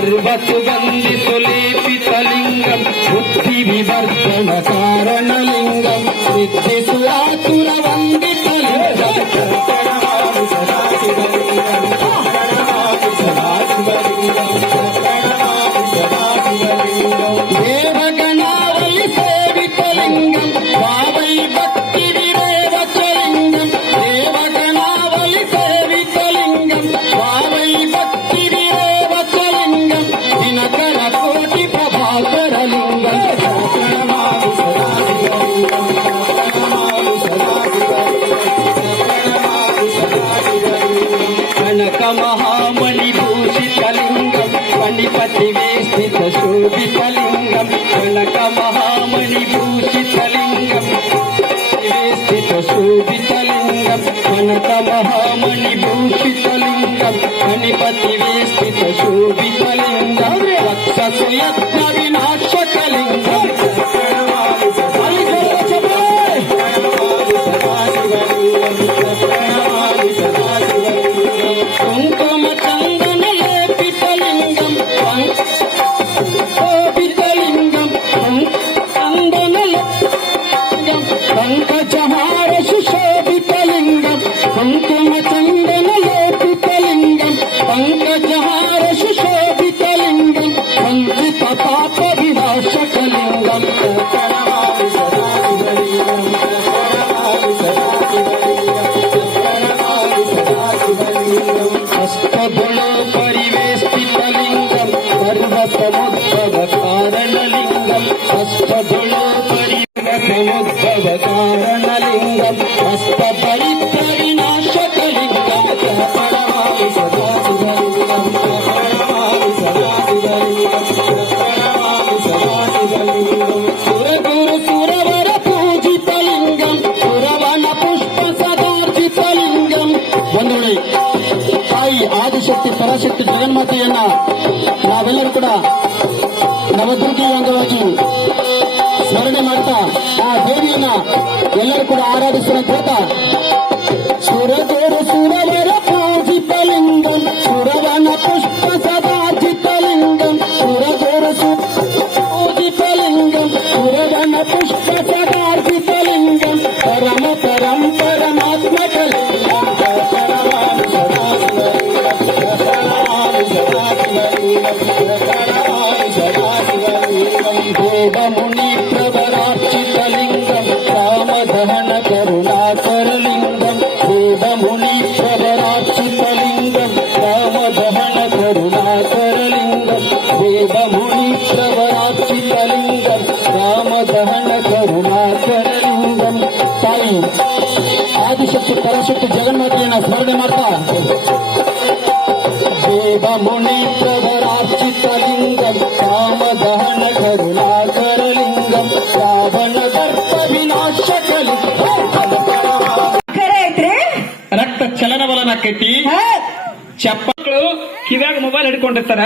సర్వసుగంధి సులేపితలింగం బుద్ధి వివర్ధన కారణలింగం సిద్ధి సురాతుర వంది కనక మహామణి భూషితలింగం మణిపతి వేస్థిత శోభితలింగం కనక మహామణి భూషితలింగం వేస్థిత శోభితలింగం కనక మహామణి భూషితలింగం మణిపతి వేస్థిత శోభితలింగం రక్షసు యత్న వినాశ Papa. ಪರಾಶಕ್ತಿ ಜಗನ್ಮಾತೆಯನ್ನ ನಾವೆಲ್ಲರೂ ಕೂಡ ನವದುರ್ಗಿ ಅಂಗವಾಗಿ ಸ್ಮರಣೆ ಮಾಡ್ತಾ ಆ ದೇವಿಯನ್ನ ಎಲ್ಲರೂ ಕೂಡ ಆರಾಧಿಸುವಂತ ತಾಯಿ ಆದಿಶಕ್ತಿ ಪರಶಕ್ತಿ ಜಗನ್ಮಾತೆಯನ್ನ ಸ್ಮರಣೆ ಮಾಡ್ತಾ. ದೇವಮುನಿ ಲಿಂಗ ಕಾಮದಹನ ಕರುಣಾಕರಲಿಂಗಂ ರಾವಣ ದರ್ಪ ವಿನಾಶಕಲಿ. ರಕ್ತ ಚಲನವಲನ ಕಟ್ಟಿ ಹಾ, ಚಪ್ಪಗಳು ಕಿವ್ಯಾಗ ಮೊಬೈಲ್ ಹಿಡ್ಕೊಂಡಿರ್ತಾರ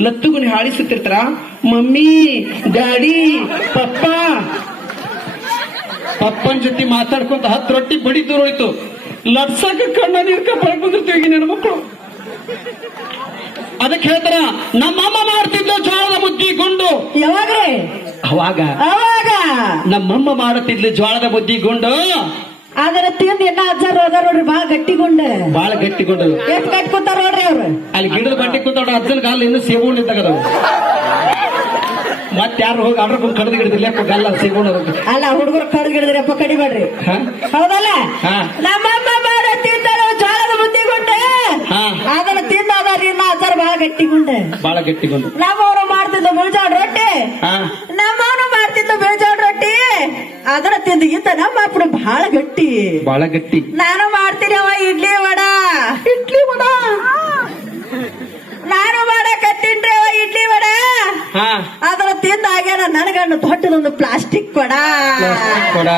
ಲತ್ತುಗುನಿ ಹಾಳಿಸುತ್ತಿರ್ತಾರ ಮಮ್ಮಿ ಡ್ಯಾಡಿ ಪಪ್ಪ ಪಪ್ಪನ್ ಜೊತೆ ಮಾತಾಡ್ಕೊಂತ ಹತ್ತು ರೊಟ್ಟಿ ಬಡಿ ದೂರ ಹೋಯ್ತು. ಲಟ್ಸಕ ಕಣ್ಣ ನೀರ್ಕ ಬಂದಿರ್ತೀವಿ ನನ್ನ ಮಕ್ಕಳು ಅದಕ್ಕೆ ಹೇಳ್ತಾರ ನಮ್ಮಮ್ಮ ಮಾಡ್ತಿದ್ಲು ಜೋಳದ ಮುದ್ದಿ ಗುಂಡು. ಯಾವಾಗ್ರಿ? ಅವಾಗ. ಅವಾಗ. ನಮ್ಮಮ್ಮ ಮಾಡುತ್ತಿದ್ಲು ಜೋಳದ ಬುದ್ಧಿ ಗುಂಡು. ಅದರ ತಿಂದು ಎಲ್ಲ ಅಜ್ಜಾರ್ ಅದಾರ ನೋಡ್ರಿ ಬಾಳ ಗಟ್ಟಿಗೊಂಡ ಬಾಳ ಗಟ್ಟಿಗೊಂಡು ಎಷ್ಟ್ ಕಟ್ಕೊತಾರ ನೋಡ್ರಿ ಅವ್ರು. ಅಲ್ಲಿ ಗಿಡದ ಬಂಡಿ ಕುಂತೋಡ ಅಜ್ಜನ ಕಾಲ ಇನ್ನು ಇದ್ದಾಗ ಅದಾವು ಮತ್ತೆ ಯಾರು ಹೋಗಿ ಅವ್ರ ಬಂದು ಕಡ್ದು ಗಿಡದಿಲ್ಲ ಗಲ್ಲ ಸಿಗೋಣ. ಅಲ್ಲ ಹುಡುಗರು ಕಡ್ದು ಗಿಡದ್ರಪ್ಪ ಕಡಿಬೇಡ್ರಿ? ಹೌದಲ್ಲ. ನಮ್ಮಮ್ಮ ಮಾಡೋ ತಿಂತಾರ ಜೋಳದ ಬುದ್ಧಿಗೊಂಡ ಹಾ. ಅದನ್ನ ನಾ ಅದಾರಿ ಬಹಳ ಗಟ್ಟಿ ಗುಂಡೆ. ಬಹಳ ಬಾಳ ಗಟ್ಟಿಗೊಂಡು ನಮ್ಮವರು ಮಾಡ್ತಿದ್ದ ಮುಳ್ಜಾಡ್ ರೊಟ್ಟಿ. ನಮ್ಮವನು ಮಾಡ್ತಿದ್ದ ಮುಳ್ಜಾಡ್ ರೊಟ್ಟಿ. ಅದನ್ನ ತಿಂದಿಗಿಂತ ನಮ್ಮ ಅಪ್ಪ ಬಹಳ ಗಟ್ಟಿ. ಬಹಳ ಗಟ್ಟಿ. ನಾನು ಮಾಡ್ತೀನಿ ದೊಡ್ಡದೊಂದು ಪ್ಲಾಸ್ಟಿಕ್ ಕೊಡ. ಪ್ಲಾಸ್ಟಿಕ್ ಕೊಡ.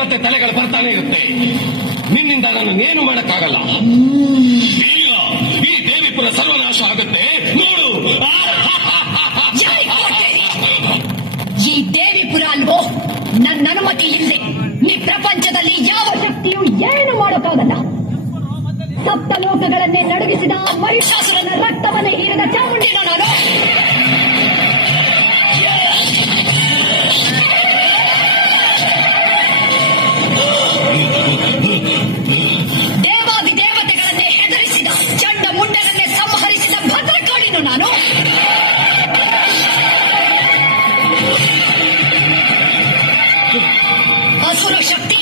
ಮತ್ತೆ ತಲೆಗಳು ಬರ್ತಾನೆ ಇರುತ್ತೆ. ನಿನ್ನಿಂದ ನಾನು ಏನು ಮಾಡಕ್ಕಾಗಲ್ಲ. ಈ ದೇವಿಪುರ ಸರ್ವನಾಶ ಆಗುತ್ತೆ. ನೋಡು! ಈ ದೇವಿಪುರ ಅಲ್ವೋ? ನನ್ನ ಅನುಮತಿ ಇಲ್ಲದೆ ಈ ಪ್ರಪಂಚದಲ್ಲಿ ಯಾವ ಶಕ್ತಿಯು ಏನು ಮಾಡೋಕ್ಕಾಗಲ್ಲ. ಸಪ್ತ ಲೋಕಗಳನ್ನೇ ನಡುಗಿಸಿದ ಮಹಿಷಾಸುರನ ರಕ್ತವನ್ನೇ ಹೀರಿದ ಚಾಮುಂಡಿನ ನಾನು.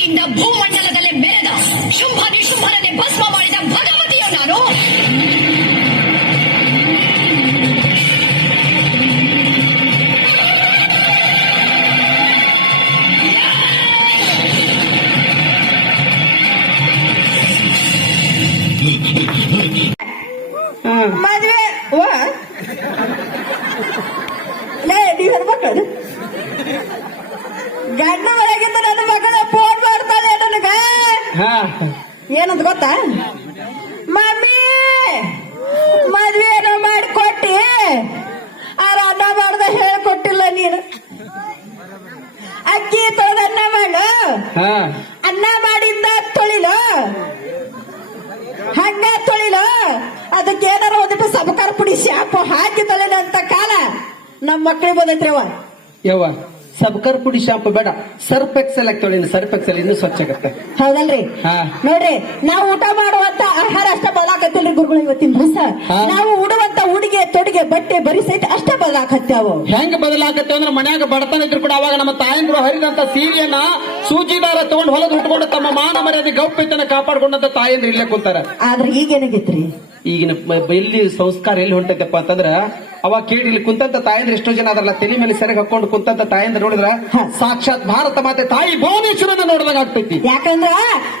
ಶಕ್ತಿಯಿಂದ ಭೂಮಂಡಲದಲ್ಲಿ ಮೆರೆದ ಶುಂಭ ನಿಶುಂಭರನ್ನೇ ಭಸ್ಮ ಮಾಡಿದ ಭಗವತಿಯು ನಾನು ಮದ್ವೆ ವಾ ಲೇ ನೀವ್ ಹೆಣ್ಮಕ್ಳು ಗಂಡ ಒಳಗಿಂದ ನನ್ನ ಮಗಳ ಏನಂತ ಗೊತ್ತಾ? ಮಮ್ಮಿ ಮದ್ವೆನ ಮಾಡಿಕೊಟ್ಟಿ ಆರ ಅನ್ನ ಮಾಡ್ದ ಹೇಳ್ಕೊಟ್ಟಿಲ್ಲ ನೀನು. ಅಕ್ಕಿ ತೊಳೆದ ಅನ್ನ ಮಾಡು. ಹಾ. ಅನ್ನ ಮಾಡಿಂದ ತೊಳಿಲು. ಹಂಗ ತೊಳಿಲು. ಅದಕ್ಕೆ ಏನಾರ ಒಂದಿಟ್ಟು ಸಬಕಾರ ಪುಡಿ ಶಾಂಪು ಹಾಕಿ ತೊಳಿಲು ಅಂತ ಕಾಲ. ನಮ್ಮ ಮಕ್ಳಿಗೆ ಬಂದೈತ್ರಿ ಯವ್ವ. ಸಬ್ಕರ್ ಪುಡಿ ಶಾಂಪು ಬೇಡ. ಸರ್ಫ್ ಎಕ್ಸೆಲ್ ಹಾಕ್ತೇವೆ ಸರ್ಫ್ ಎಕ್ಸೆಲ್ ಇನ್ನು ಸ್ವಚ್ಛ ಆಗತ್ತೆ. ಹೌದಲ್ರಿ. ನೋಡ್ರಿ ನಾವು ಊಟ ಮಾಡುವಂತ ಆಹಾರ ಅಷ್ಟ ಬದಲಾಕತ್ತಿಲ್ರಿ ಗುರುಗಳು ಇವತ್ತಿನ ದಿವಸ. ನಾವು ಉಡುವಂತ ಉಡುಗೆ ತೊಡುಗೆ ಬಟ್ಟೆ ಬರಿ ಸಹಿತ ಅಷ್ಟ ಬದಲಾಕತ್ಯಾವು. ಹೆಂಗ್ ಬದಲಾಗತ್ತೆ ಅಂದ್ರೆ ಮನ್ಯಾಗ ಬಡತನ ಇದ್ರು ಕೂಡ ಅವಾಗ ನಮ್ಮ ತಾಯಂದ್ರು ಹರಿದಂತ ಸೀರೆಯನ್ನ ಸೂಜಿದಾರ ತಗೊಂಡು ಹೊಲದ ಉಟ್ಕೊಂಡು ತಮ್ಮ ಮಾನ ಮರ್ಯಾದೆ ಗೌಪ್ಯತನ ಕಾಪಾಡ್ಕೊಂಡಂತ ತಾಯಂದ್ರು ಇಲ್ಲೇ ಕೂತಾರ. ಆದ್ರೆ ಈಗೇನಾಗೈತ್ರಿ ಈಗಿನ ಮ- ಎಲ್ಲಿ ಸಂಸ್ಕಾರ ಎಲ್ಲಿ ಹೊಂಟೈತಪ್ಪ ಅಂತಂದ್ರ ಅವಾಗ ಕೇಳಿ ಇಲ್ಲಿ ಕುಂತಂತ ತಾಯಂದ್ರ ಎಷ್ಟೋ ಜನ ಅದ್ರಲ್ಲ ತಲೆ ಮೇಲೆ ಸೆರೆಗೆ ಹಾಕೊಂಡು ಕುಂತಂತ ತಾಯಂದ್ರ ನೋಡಿದ್ರ ಸಾಕ್ಷಾತ್ ಭಾರತ ಮಾತೆ ತಾಯಿ ಭುವನೇಶ್ವರನ ನೋಡಿದಾಗ ಆಗ್ತೈತಿ. ಯಾಕಂದ್ರ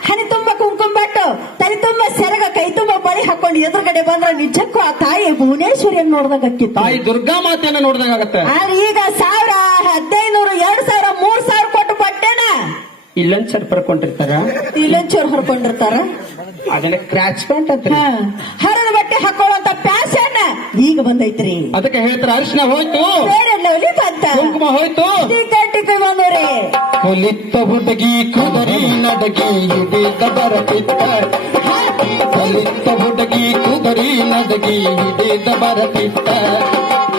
ಹನಿ ತುಂಬ ಕುಂಕುಮ ಬಟ್ಟು ತಲೆ ತುಂಬ ಸೆರಗ ಕೈ ತುಂಬ ಬಳಿ ಹಾಕೊಂಡು ಎದುರುಗಡೆ ಬಂದ್ರ ನಿಜಕ್ಕೂ ಆ ತಾಯಿ ಭುವನೇಶ್ವರಿಯನ್ನು ನೋಡಿದಾಗ ಅಕ್ಕಿತ್ತು ತಾಯಿ ದುರ್ಗಾ ಮಾತೆಯನ್ನ ನೋಡಿದಾಗ ಆಗತ್ತೆ. ಆದ್ರೆ ಈಗ ಸಾವಿರ ಹದಿನೈದು ಎರಡ್ ಸಾವಿರ ಮೂರ್ ಸಾವಿರ ಕೊಟ್ಟು ಬಟ್ಟೆನ? ಇಲ್ಲಂಚರ್ ಪಡ್ಕೊಂಡಿರ್ತಾರ? ಇಲ್ಲೊಂಚೂರು ಹರ್ಕೊಂಡಿರ್ತಾರ ಅದನ್ನ ಕ್ರಾಚ್ ಪ್ಯಾಂಟ್ ಅಂತ ಹಾ. ಹರಿದ ಬಟ್ಟೆ ಪ್ಯಾಶನ್ ಈಗ ಬಂದೈತ್ರಿ. ಅದಕ್ಕೆ ಹೇಳ್ತಾರ ಅರ್ಶನ ಹೋಯ್ತು. ಬಂತ. ಕುಂಕುಮ ಹೋಯ್ತು. ಬಂದವ್ರಿ ಹೊಲಿತ್ತ ಹುಡುಗಿ ಕುದರಿ ನಡಗಿ ಇದೆ ದರ ಪಿತ್ತ ಕೊಲಿತ್ತ ಹುಡುಗಿ ಕುದರಿ ನಡಗಿ ಇದೆ ಬರತಿತ್ತ ಅದನ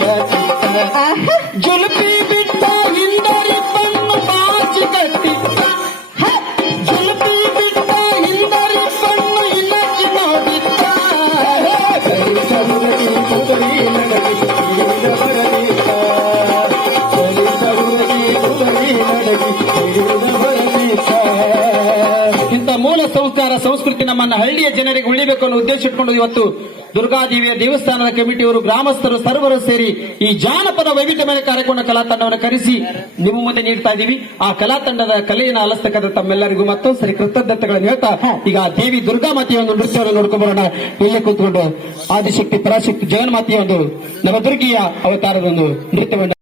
ಇಂಥ ನಮ್ಮನ್ನ ಹಳ್ಳಿಯ ಜನರಿಗೆ ಉಳಿಬೇಕು ಅನ್ನೋ ಉದ್ದೇಶ ಇಟ್ಕೊಂಡು ಇವತ್ತು ದುರ್ಗಾದೇವಿಯ ದೇವಸ್ಥಾನದ ಕಮಿಟಿಯವರು, ಗ್ರಾಮಸ್ಥರು, ಸರ್ವರು ಸೇರಿ ಈ ಜಾನಪದ ವೈವಿಧ್ಯಮಯ ಕಾರ್ಯಕ್ರಮ ಕಲಾ ತಂಡವನ್ನು ಕರೆಸಿ ನಿಮ್ಮ ಮುಂದೆ ನೀಡ್ತಾ ಇದ್ದೀವಿ ಆ ಕಲಾ ತಂಡದ ಕಲೆಯನ್ನು ಆಲಿಸ್ತಕ್ಕಂಥ ತಮ್ಮೆಲ್ಲರಿಗೂ ಮತ್ತೊಂದ್ಸರಿ ಕೃತಜ್ಞತೆಗಳನ್ನು ಹೇಳ್ತಾ ಈಗ ದೇವಿ ದುರ್ಗಾ ಮಾತೆಯ ಒಂದು ನೃತ್ಯವನ್ನು ನೋಡ್ಕೊಂಡು ಬರೋಣ ಇಲ್ಲೇ ಕೂತ್ಕೊಂಡು ಆದಿಶಕ್ತಿ, ಪರಾಶಕ್ತಿ ಜಗನ್ಮಾತೆಯ ಒಂದು ನವದುರ್ಗಿಯ ಅವತಾರದ ಒಂದು ನೃತ್ಯವನ್ನು